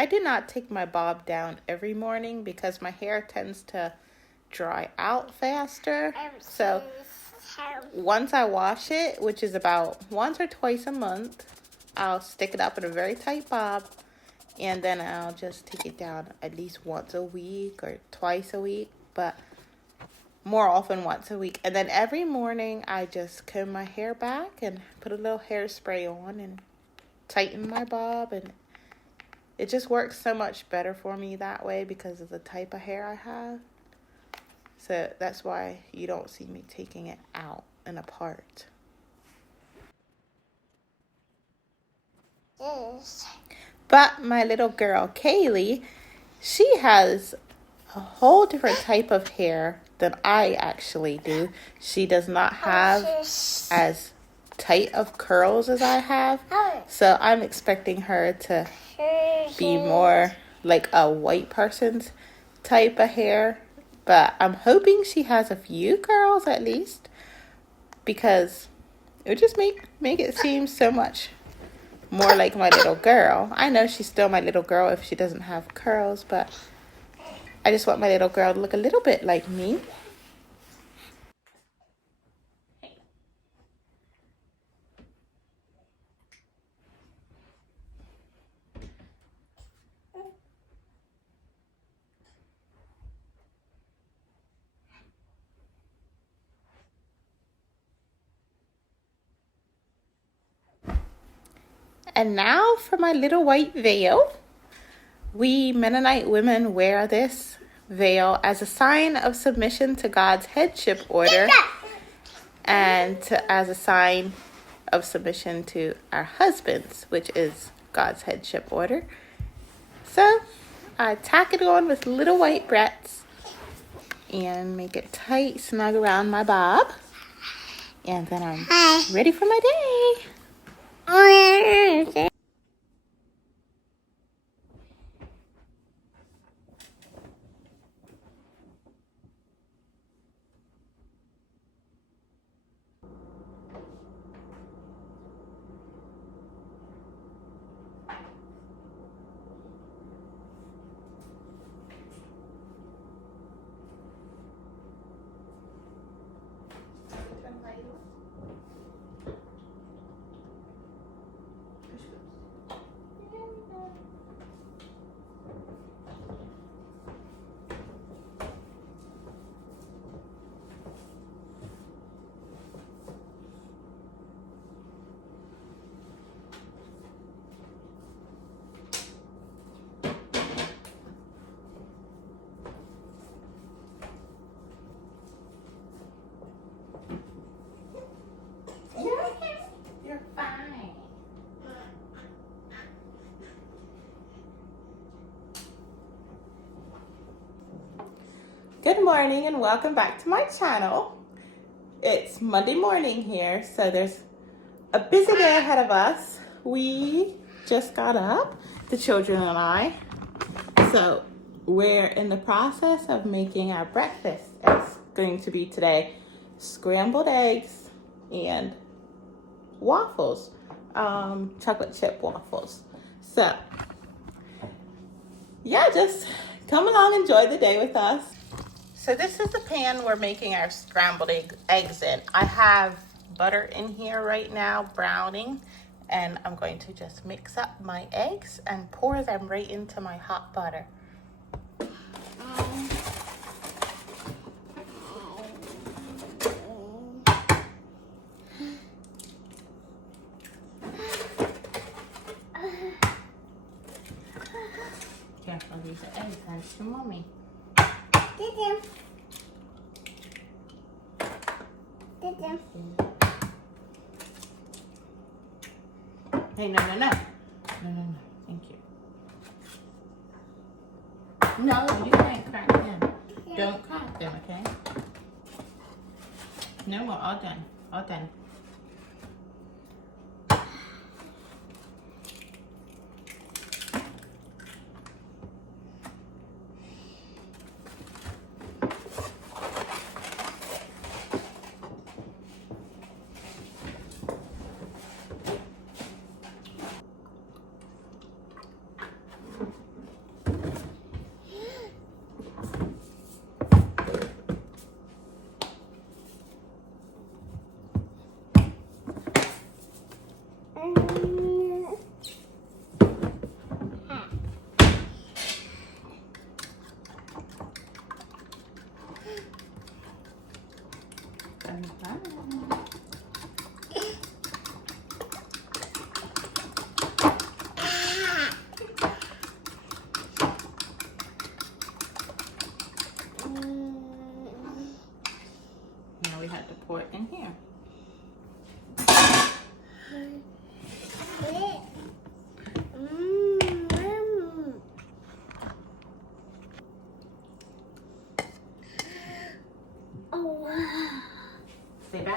I do not take my bob down every morning because my hair tends to dry out faster. So once I wash it, which is about once or twice a month, I'll stick it up in a very tight bob, and then I'll just take it down at least once a week or twice a week, but more often once a week. And then every morning I just comb my hair back and put a little hairspray on and tighten my bob, and it just works so much better for me that way because of the type of hair I have. So that's why you don't see me taking it out and apart. Yes. But my little girl, Kaylee, she has a whole different type of hair than I actually do. She does not have as tight of curls as I have. So I'm expecting her to be more like a white person's type of hair. But I'm hoping she has a few curls at least, because it would just make it seem so much more like my little girl. I know she's still my little girl if she doesn't have curls, but I just want my little girl to look a little bit like me. And now for my little white veil. We Mennonite women wear this veil as a sign of submission to God's headship order and as a sign of submission to our husbands, which is God's headship order. So I tack it on with little white barrettes and make it tight, snug around my bob. And then I'm ready for my day. You're fine. Good morning and welcome back to my channel. It's Monday morning here, so there's a busy day ahead of us. We just got up, the children and I. So we're in the process of making our breakfast. It's going to be today scrambled eggs and waffles, chocolate chip waffles. So yeah, just come along, enjoy the day with us. So this is the pan we're making our scrambled eggs in. I have butter in here right now, browning, and I'm going to just mix up my eggs and pour them right into my hot butter. Careful, these are eggs, thanks to mommy. Hey, no. Thank you. No, you can't crack them. Don't crack them, okay? No more, all done. All done.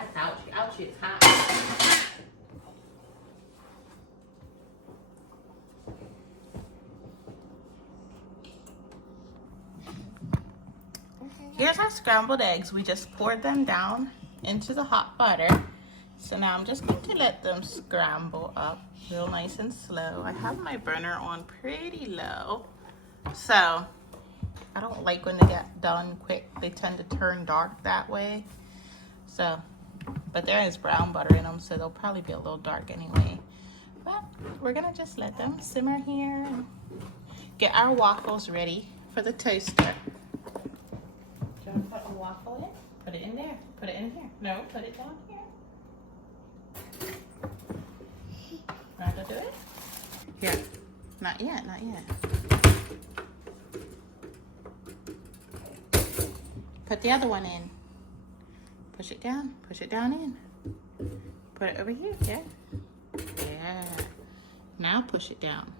That's ouchie. Ouchie, it's hot. Here's our scrambled eggs. We just poured them down into the hot butter. So now I'm just going to let them scramble up real nice and slow. I have my burner on pretty low. So I don't like when they get done quick. They tend to turn dark that way. So, but there is brown butter in them, so they'll probably be a little dark anyway. But we're gonna just let them simmer here and get our waffles ready for the toaster. Do you want to put a waffle in? Put it in there. Put it in here. No, put it down here. Want to do it? Here. Not yet, not yet. Put the other one in. Push it down in. Put it over here, yeah. Yeah. Now push it down.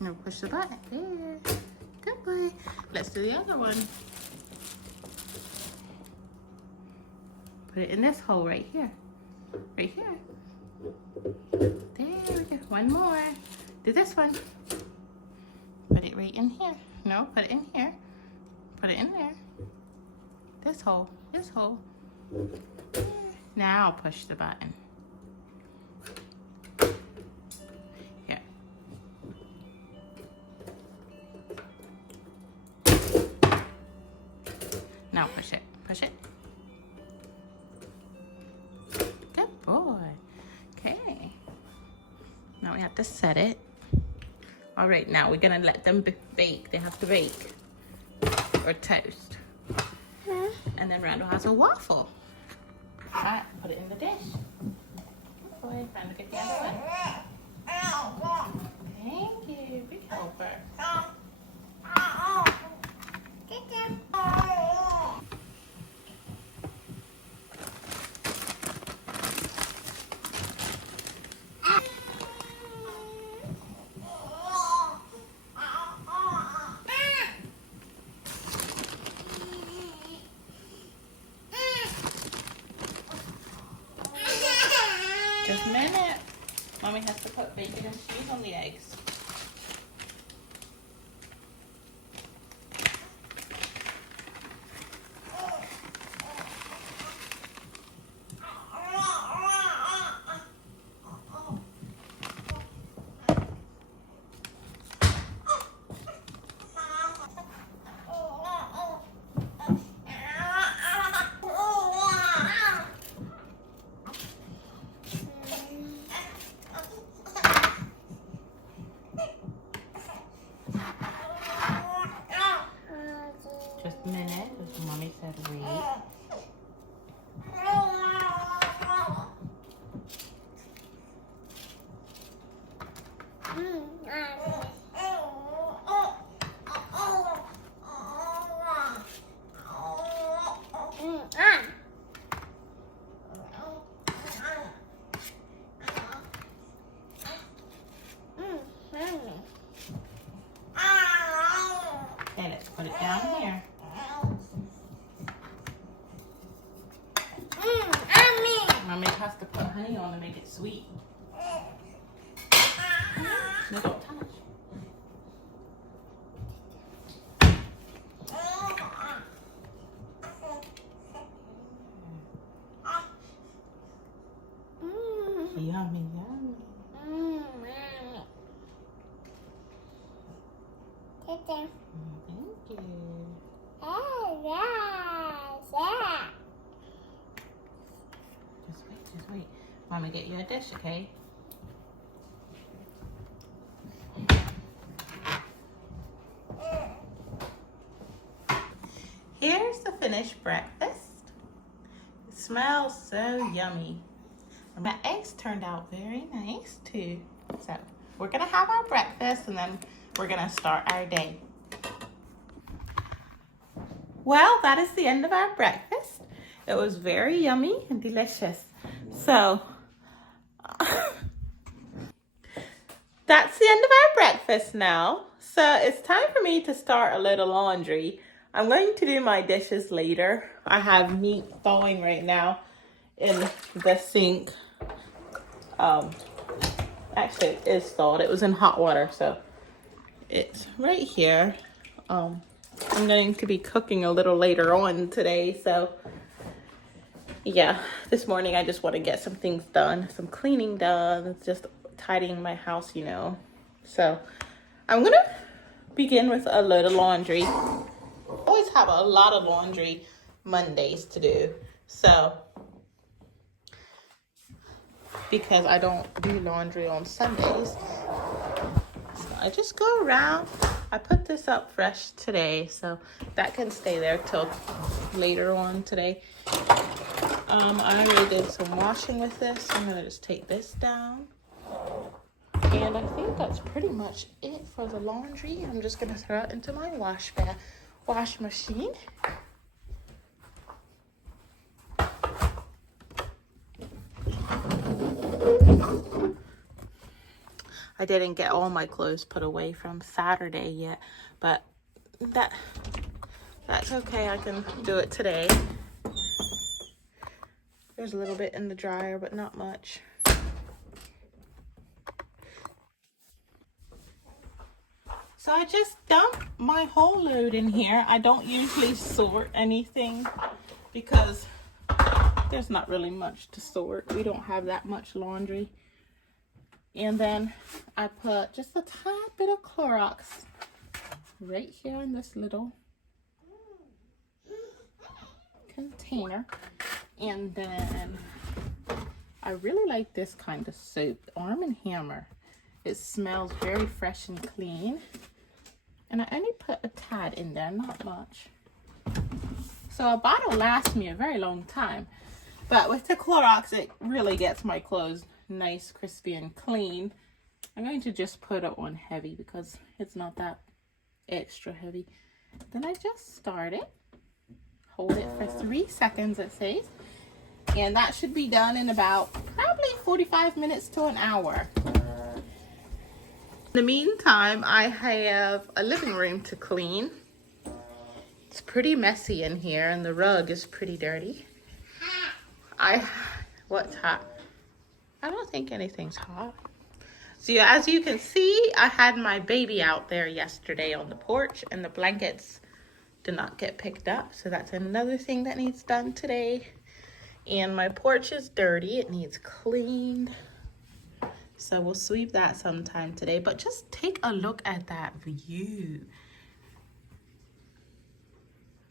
Now push the button. There. Good boy. Let's do the other one. Put it in this hole right here. Right here. There we go. One more. Do this one. Put it right in here. No, put it in here. Put it in there. This hole. This hole. There. Now push the button. Here. Now push it. Push it. Good boy. Okay. Now we have to set it. All right, now we're gonna let them bake. They have to bake or toast. And then Randall has a waffle. All right, put it in the dish. Good boy, Randall, get the other one. Thank you, big helper. Just a minute. Mommy has to put bacon and cheese on the eggs. Just a minute, as Mommy said, wait. Okay, let's put it down here. Mommy has to put honey on to make it sweet. No, don't touch. Yummy, yummy. Thank you. Just wait. Mama, get you a dish, okay? Here's the finished breakfast. It smells so yummy. And my eggs turned out very nice too. So we're gonna have our breakfast and then we're gonna start our day. Well, that is the end of our breakfast. It was very yummy and delicious. So that's the end of our breakfast now. So it's time for me to start a little laundry. I'm going to do my dishes later. I have meat thawing right now in the sink. Actually, it is thawed. It was in hot water, so it's right here. I'm going to be cooking a little later on today, so yeah, this morning I just want to get some things done, some cleaning done, just tidying my house, you know. So I'm gonna begin with a load of laundry. I always have a lot of laundry Mondays to do, so because I don't do laundry on Sundays, so I just go around. I put this up fresh today, so that can stay there till later on today. I already did some washing with this. I'm gonna just take this down. And I think that's pretty much it for the laundry. I'm just gonna throw it into my wash machine. I didn't get all my clothes put away from Saturday yet, but that's okay. I can do it today. There's a little bit in the dryer, but not much. So I just dumped my whole load in here. I don't usually sort anything because there's not really much to sort. We don't have that much laundry. And then I put just a tiny bit of Clorox right here in this little container. And then I really like this kind of soap, Arm & Hammer. It smells very fresh and clean. And I only put a tad in there, not much. So a bottle lasts me a very long time. But with the Clorox, it really gets my clothes nice, crispy, and clean. I'm going to just put it on heavy because it's not that extra heavy. Then I just start it. Hold it for 3 seconds, it says. And that should be done in about probably 45 minutes to an hour. In the meantime, I have a living room to clean. It's pretty messy in here and the rug is pretty dirty. What's hot? I don't think anything's hot. So yeah, as you can see, I had my baby out there yesterday on the porch and the blankets did not get picked up. So that's another thing that needs done today. And my porch is dirty. It needs cleaned. So we'll sweep that sometime today. But just take a look at that view.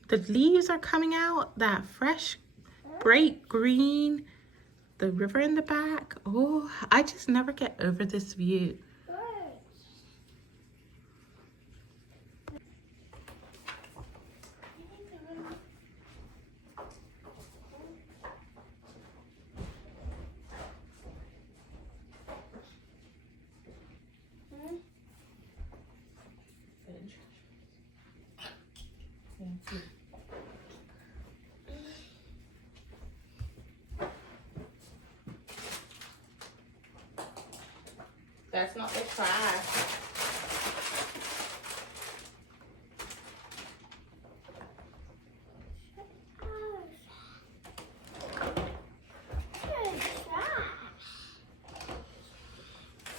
The leaves are coming out, that fresh, bright green. The river in the back. Oh, I just never get over this view. That's not the trash.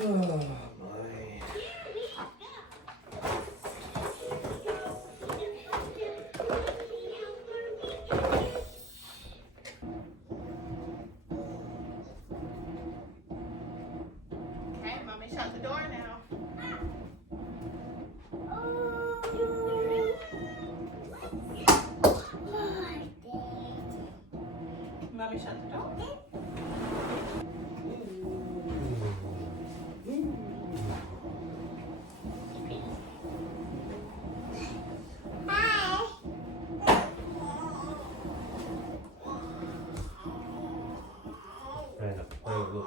Oh my. Okay, mommy, shut the door now. Mommy, shut the door. Đây là quay luôn. Rồi.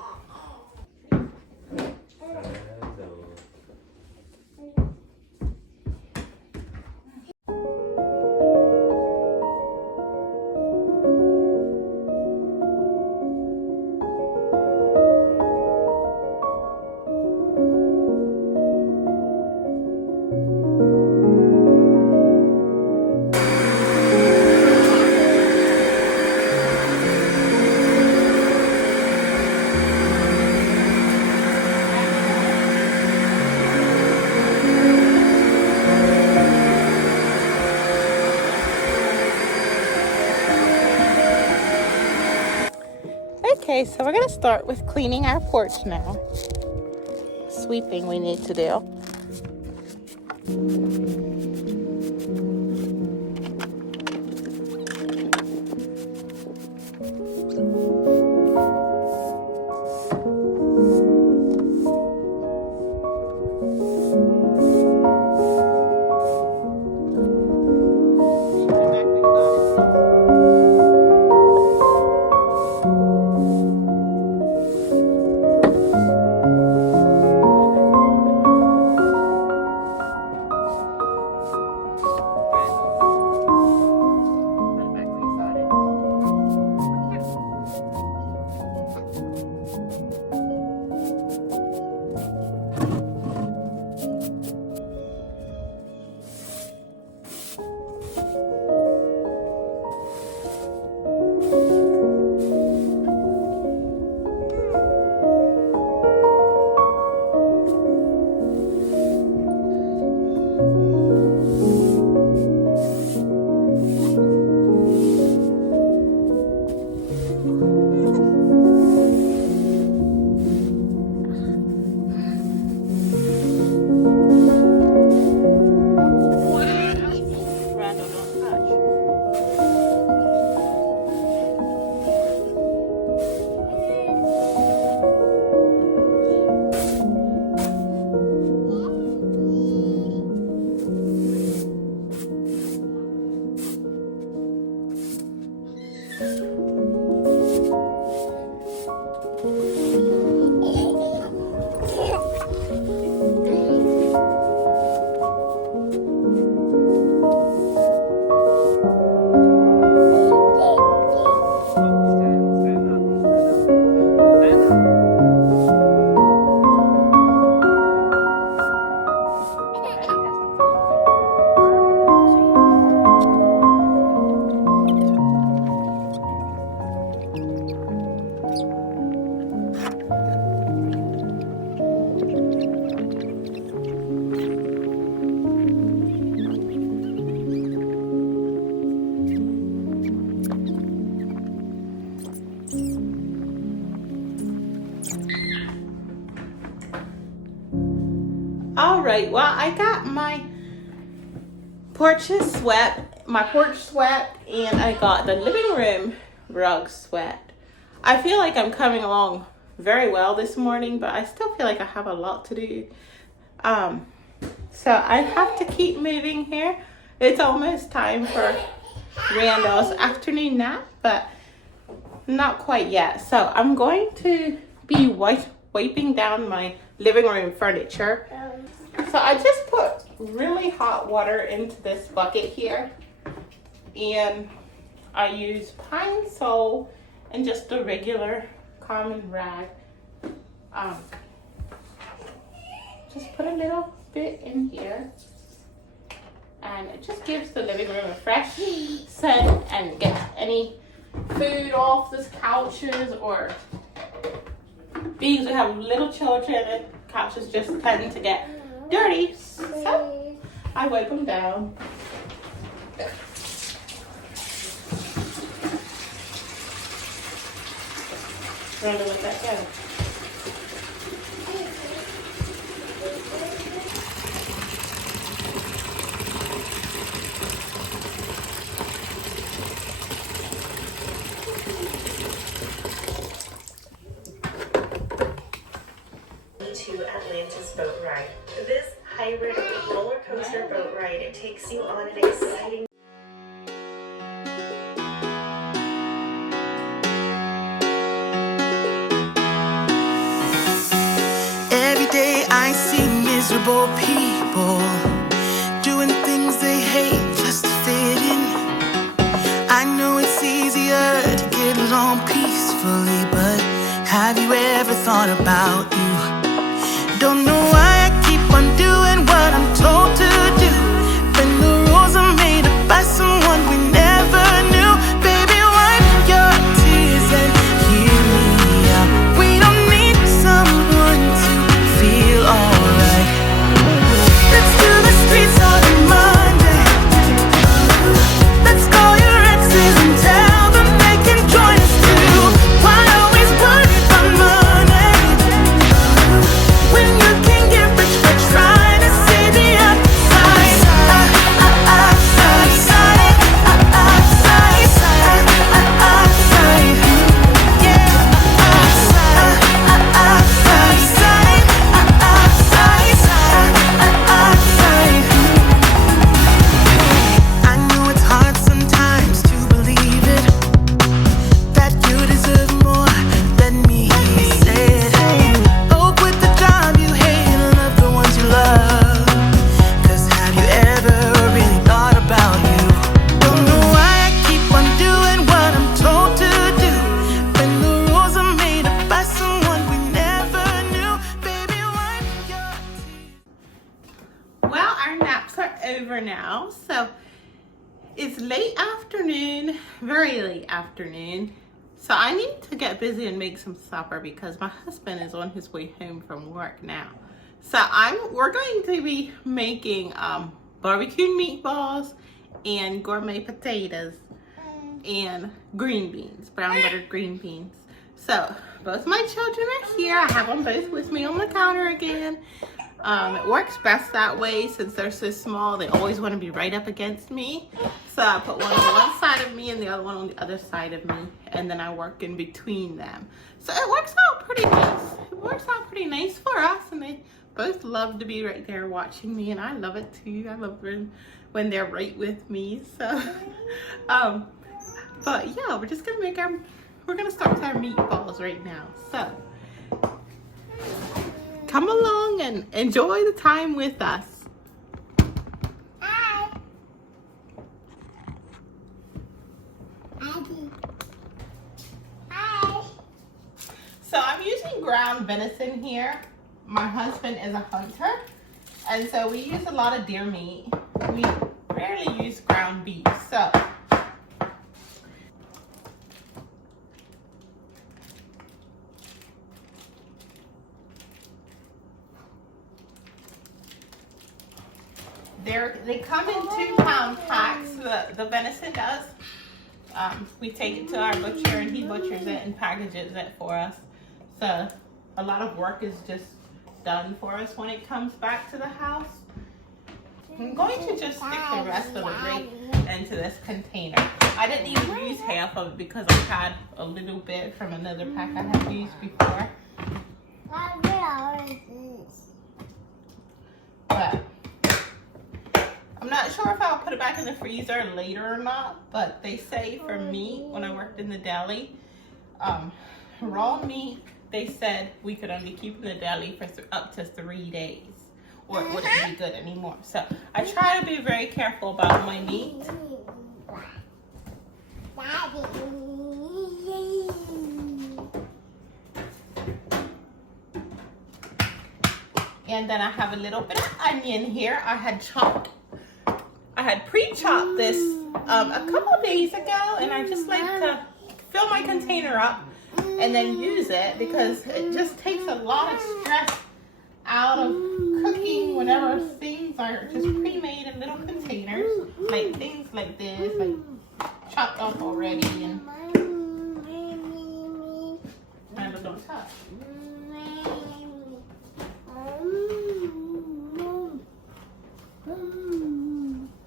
Okay, so we're gonna start with cleaning our porch now. Sweeping we need to do. All right, well, I got my porches swept, my porch swept, and I got the living room rug swept. I feel like I'm coming along very well this morning, but I still feel like I have a lot to do. So I have to keep moving here. It's almost time for Randall's afternoon nap, but not quite yet. So I'm going to be wiping down my living room furniture. So I just put really hot water into this bucket here, and I use Pine Sol and just a regular common rag. Just put a little bit in here, and it just gives the living room a fresh scent and gets any food off the couches, or being we have little children and couches just tend to get dirty, so I wipe them down. Run to let that go. To Atlantis boat ride. This hybrid roller coaster boat ride, it takes you on an exciting Every day I see miserable people doing things they hate just to fit in. I know it's easier to get along peacefully, but have you ever thought about you? Don't know why I keep on doing what I'm told to do, when the rules are made up by someone we never knew. Baby, wipe your tears and hear me out. We don't need someone to feel alright. Let's do the streets on a Monday. Let's call your exes and tell them they can join us too. Why always supper now. So it's late afternoon, very late afternoon. So I need to get busy and make some supper because my husband is on his way home from work now. So we're going to be making barbecued meatballs and gourmet potatoes and green beans, brown buttered green beans. So both my children are here. I have them both with me on the counter again. It works best that way since they're so small. They always want to be right up against me. So I put one on one side of me and the other one on the other side of me, and then I work in between them. So it works out pretty nice. It works out pretty nice for us, and they both love to be right there watching me, and I love it too. I love when they're right with me. So, but yeah, we're just gonna we're gonna start with our meatballs right now. So come along and enjoy the time with us. Hi. Hi. So I'm using ground venison here. My husband is a hunter, and so we use a lot of deer meat. We rarely use ground beef. So they come in 2-pound packs. The venison does. We take it to our butcher and he butchers it and packages it for us. So a lot of work is just done for us when it comes back to the house. I'm going to just stick the rest of the meat into this container. I didn't even use half of it because I had a little bit from another pack I had used before. But I'm not sure if I'll put it back in the freezer later or not, but they say for meat, when I worked in the deli, raw meat, they said we could only keep in the deli for up to 3 days, or it wouldn't be good anymore. So I try to be very careful about my meat. And then I have a little bit of onion here. I had pre-chopped this a couple of days ago, and I just like to fill my container up and then use it because it just takes a lot of stress out of cooking whenever things are just pre-made in little containers, like things like this, like chopped up already, and don't touch.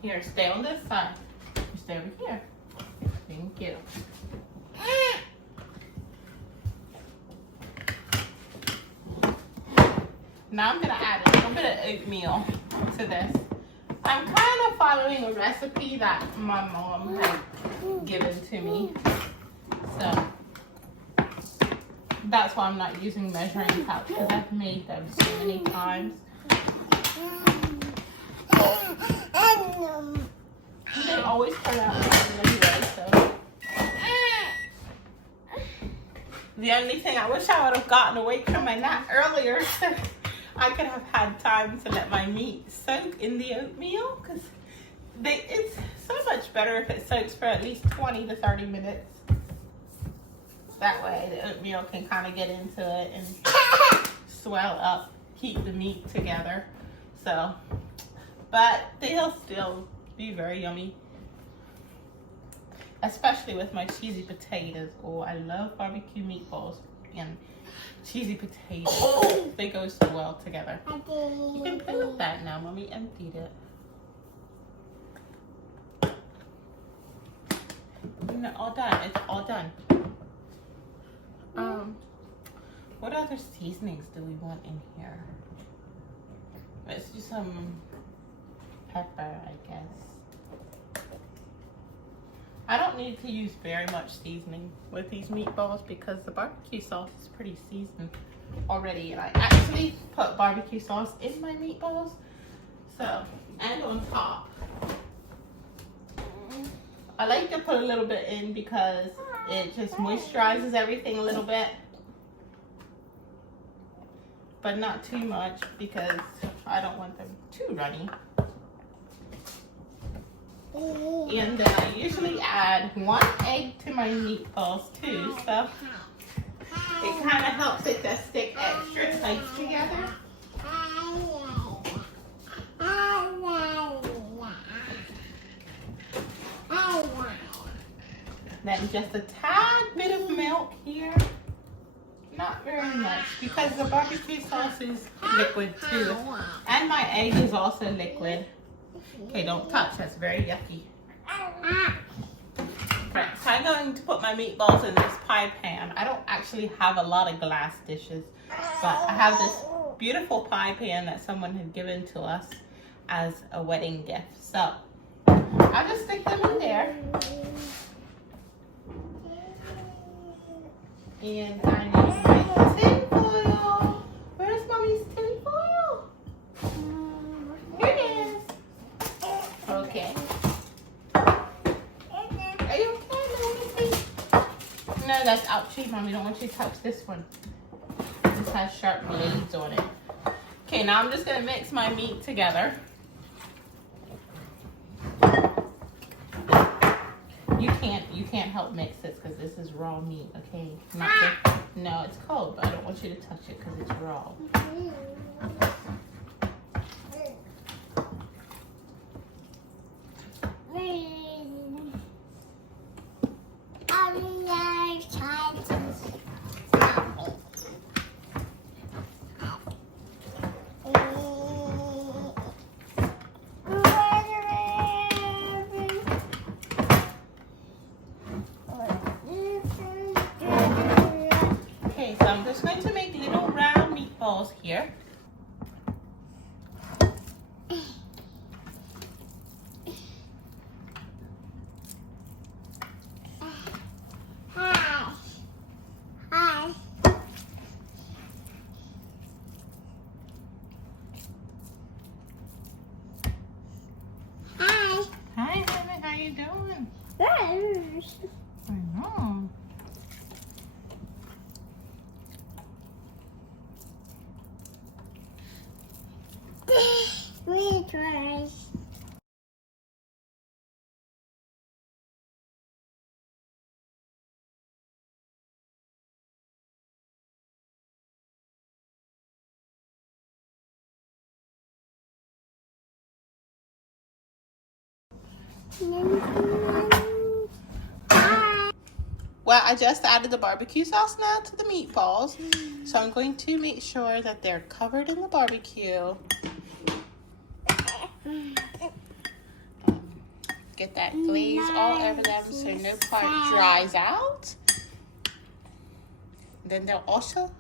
Here, stay on this side. Stay over here. Thank you. Now I'm gonna add a little bit of oatmeal to this. I'm kind of following a recipe that my mom had given to me. So that's why I'm not using measuring cups because I've made them so many times. They always turn out good anyway, so. The only thing I wish I would have gotten away from my nap earlier so I could have had time to let my meat soak in the oatmeal because it's so much better if it soaks for at least 20 to 30 minutes. That way the oatmeal can kind of get into it and swell up, keep the meat together. So, but they'll still be very yummy. Especially with my cheesy potatoes. Oh, I love barbecue meatballs and cheesy potatoes. They go so well together. You can play with that now. Mommy emptied it. No, all done. It's all done. What other seasonings do we want in here? Let's do some pepper, I guess. I don't need to use very much seasoning with these meatballs because the barbecue sauce is pretty seasoned already. And I actually put barbecue sauce in my meatballs. So, and on top. I like to put a little bit in because it just moisturizes everything a little bit. But not too much because I don't want them too runny. And then I usually add 1 egg to my meatballs too, so it kind of helps it to stick extra tight together. Then just a tad bit of milk here. Not very much because the barbecue sauce is liquid too. And my egg is also liquid. Okay, don't touch, that's very yucky. Right, so I'm going to put my meatballs in this pie pan. I don't actually have a lot of glass dishes, but I have this beautiful pie pan that someone had given to us as a wedding gift. So I'll just stick them in there. And I need my tin foil. Where's Mommy's tin foil? Here it is. Okay. Are you okay, Mommy? No, that's ouchie, Mommy. Don't want you to touch this one. This has sharp blades on it. Okay, now I'm just gonna mix my meat together. You can't help mix this because this is raw meat, okay? Not just, no, it's cold, but I don't want you to touch it because it's raw. So I'm just going to make little round meatballs here. Hi, honey, how you doing? Good. I know. Retries. Well, I just added the barbecue sauce now to the meatballs. So I'm going to make sure that they're covered in the barbecue. Get that glaze all over them so no part dries out. Then they'll also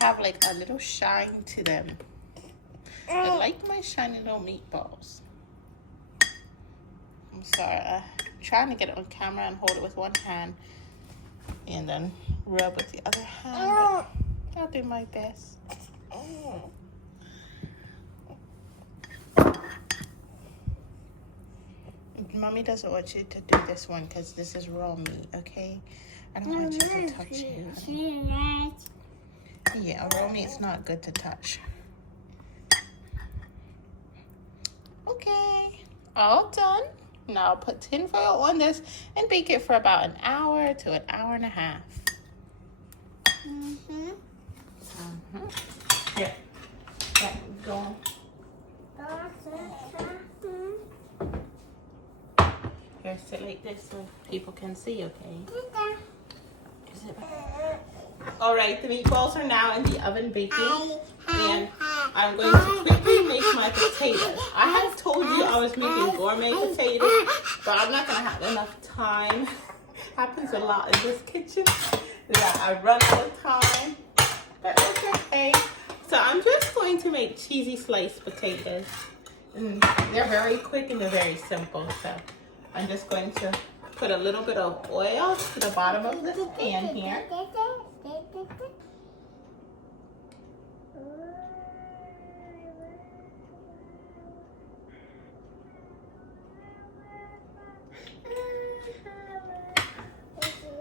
have like a little shine to them. I like my shiny little meatballs. I'm sorry, I'm trying to get it on camera and hold it with one hand and then rub with the other hand, but I'll do my best. Mommy doesn't want you to do this one because this is raw meat, okay? I don't want you to touch it. Yeah, raw meat's not good to touch. Okay, all done. Now I'll put tin foil on this and bake it for about an hour to an hour and a half. Here, yeah, go on. Here, sit like this so people can see, okay? All right, the meatballs are now in the oven baking, and I'm going to quickly make my potatoes. I had told you I was making gourmet potatoes, but I'm not gonna have enough time. Happens a lot in this kitchen that I run out of time, but it's okay. So I'm just going to make cheesy sliced potatoes. And they're very quick and they're very simple. So I'm just going to put a little bit of oil to the bottom of this pan here.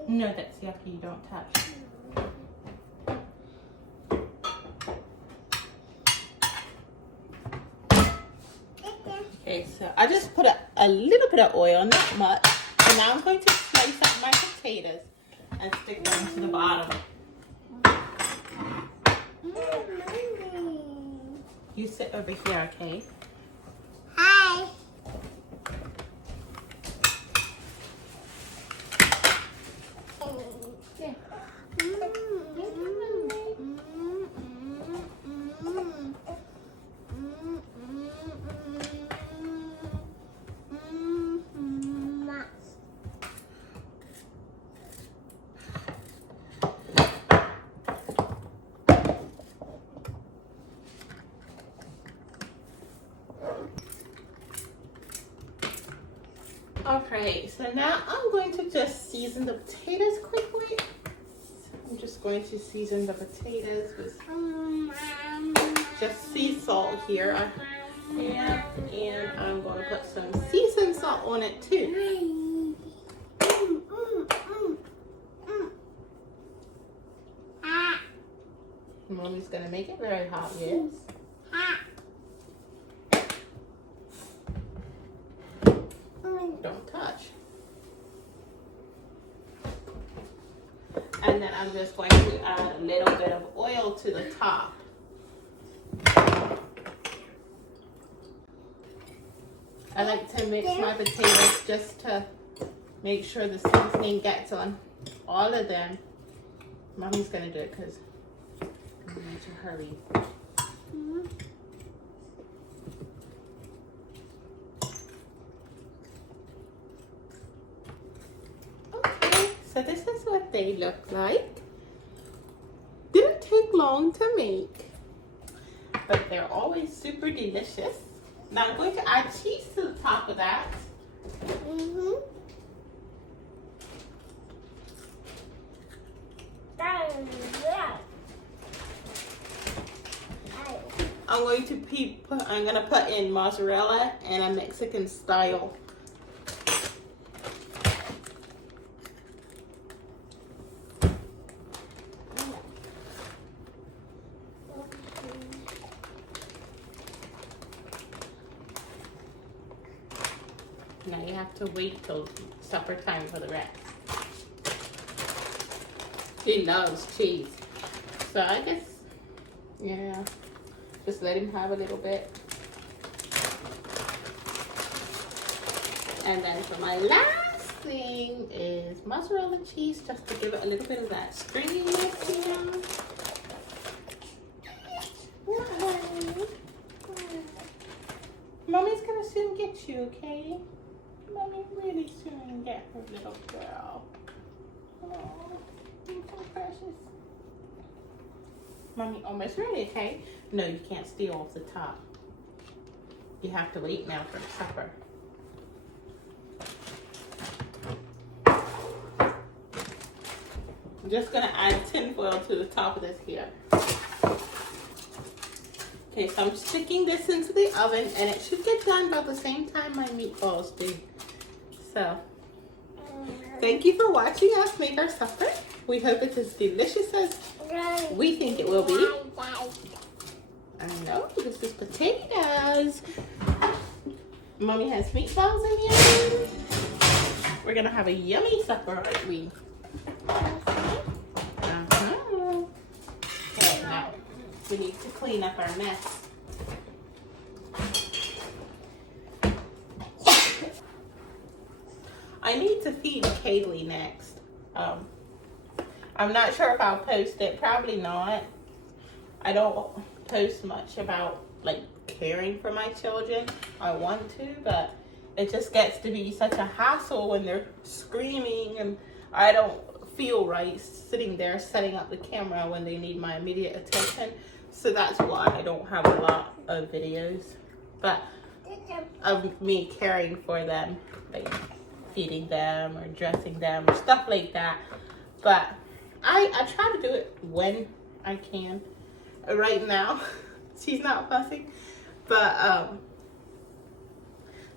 No, that's yucky, don't touch. Okay, so I just put a little bit of oil, not much. So now I'm going to slice up my potatoes and stick them to the bottom. You sit over here, okay? Hi. Yeah. Okay, so now I'm going to just season the potatoes quickly. I'm just going to season the potatoes with just sea salt here. And I'm going to put some seasoned salt on it too. Mommy's going to make it very hot, yes. Don't touch. And then I'm just going to add a little bit of oil to the top. I like to mix my potatoes just to make sure the seasoning gets on all of them. Mommy's going to do it because I need to hurry. So this is what they look like. Didn't take long to make, but they're always super delicious. Now I'm going to add cheese to the top of that. I'm going to put in mozzarella and a Mexican style. Now you have to wait till supper time for the rest. He loves cheese. So I guess, yeah, just let him have a little bit. And then for my last thing is mozzarella cheese, just to give it a little bit of that stringiness, you know. Mommy's gonna soon get you, okay? Mommy really soon get her little girl. Oh, you're so precious. Mommy almost ready, okay? No, you can't steal off the top. You have to wait now for supper. I'm just gonna add tinfoil to the top of this here. Okay, so I'm sticking this into the oven and it should get done about the same time my meatballs do. So, thank you for watching us make our supper. We hope it's as delicious as we think it will be. I know, this is potatoes. Mommy has meatballs in the oven. We're gonna have a yummy supper, aren't we? Okay, now we need to clean up our mess. I need to feed Kaylee next. I'm not sure if I'll post it. Probably not. I don't post much about like caring for my children. I want to, but it just gets to be such a hassle when they're screaming and I don't feel right sitting there setting up the camera when they need my immediate attention. So that's why I don't have a lot of videos. But of me caring for them, like feeding them or dressing them or stuff like that. But I try to do it when I can. Right now, she's not fussing. But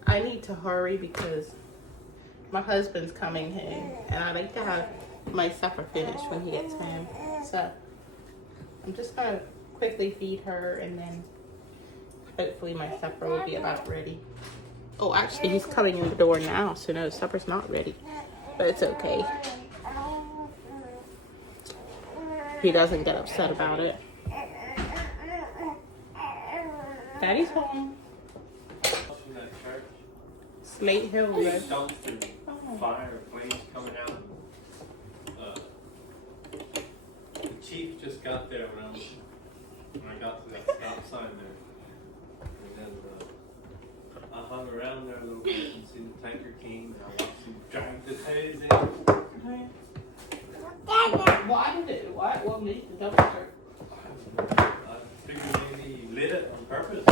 I need to hurry because my husband's coming home and I like to have my supper finished when he gets home. So I'm just gonna quickly feed her and then hopefully my supper will be about ready. Oh, actually, he's coming in the door now, so no, supper's not ready. But it's okay. He doesn't get upset about it. Daddy's home. From that church, Slate Hill Road. dumpster fire flames coming out. The chief just got there around when I got to that stop sign there. And then I hung around there a little bit and seen the tanker came and I watched him drag the hose in. Why did it? What made the dumpster? I figured maybe he lit it on purpose.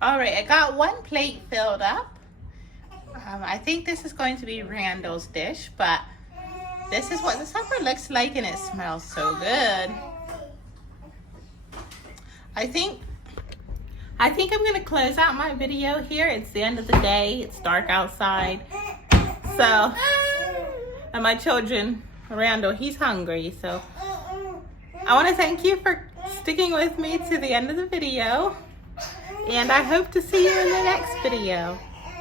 All right, I got one plate filled up. I think this is going to be Randall's dish, but this is what the supper looks like and it smells so good. I think I'm gonna close out my video here. It's the end of the day. It's dark outside. So, and my children, Randall, he's hungry. So I want to thank you for sticking with me to the end of the video. And I hope to see you in the next video.